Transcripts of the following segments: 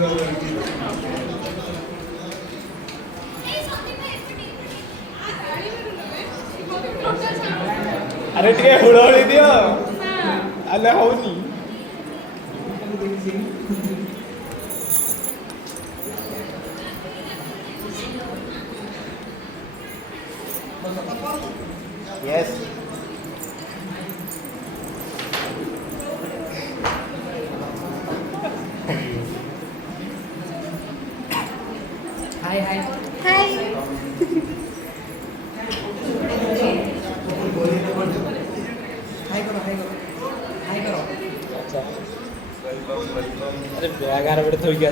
अरे ठीक आहे हुळहुळी दियो आलं होऊनी येस हाय हाय हाय हाय करो हाय करो हाय करो अच्छा अरे बैग आर बड़े थोड़ी गया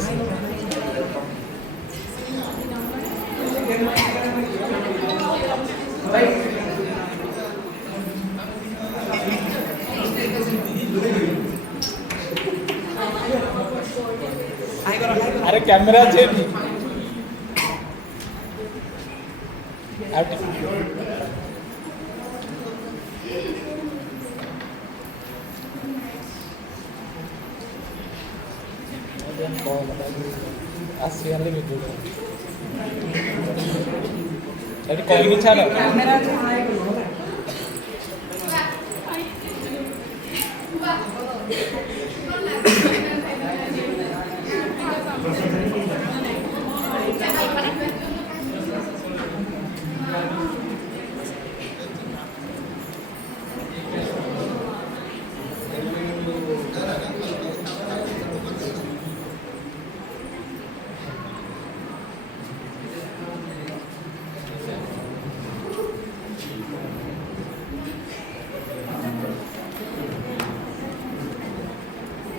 हाय करो हाय करो अरे कैमरा છે ની asli gitu jadi kalau ini cara camera से हाय करो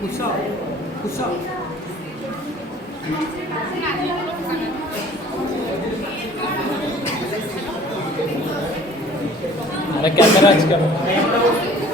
Push up. Push up. अरे कैमरा आज का